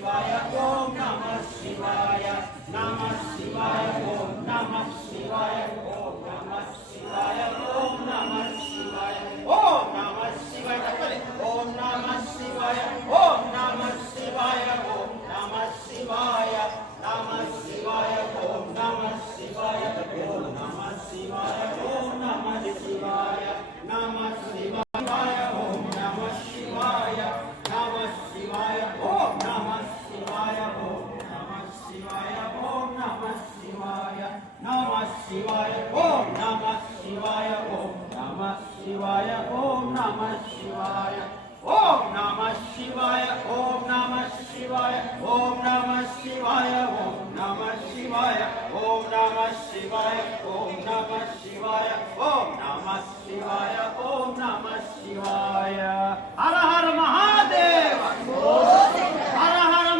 शिवाय ओम नमः शिवाय नमः शिवाय ओम नमः शिवाय ओम नमः शिवाय ओम नमः शिवाय ओम नमः शिवाय ओम नमः शिवाय ओम नमः शिवाय ओम नमः शिवाय नमः शिवाय ओम नमः शिवाय ओम नमः शिवाय ओम नमः शिवाय नमः शिवाय ओम नमः शिवाय नमः शिवाय ओम नमः शिवाय ओम नमः शिवाय ओम नमः शिवाय नमः शिवाय ओम नमः शिवाय ओम नमः शिवाय ओम नमः शिवाय ओम नमः शिवाय ओम नमः शिवाय ओम नमः शिवाय ओम नमः शिवाय ओम नमः शिवाय ओम नमः शिवाय ओम नमः शिवाय ओम नमः शिवाय।